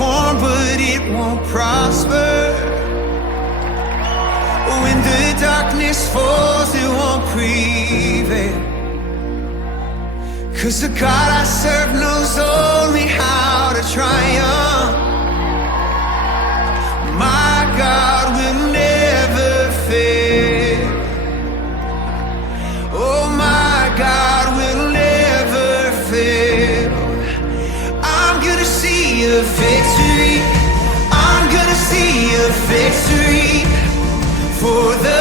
form, but it won't prosper. When the darkness falls, it won't prevail. 'Cause the God I serve knows only how to triumph. My God will never fail. Oh, my God will never fail. I'm gonna see a victory. I'm gonna see a victory for the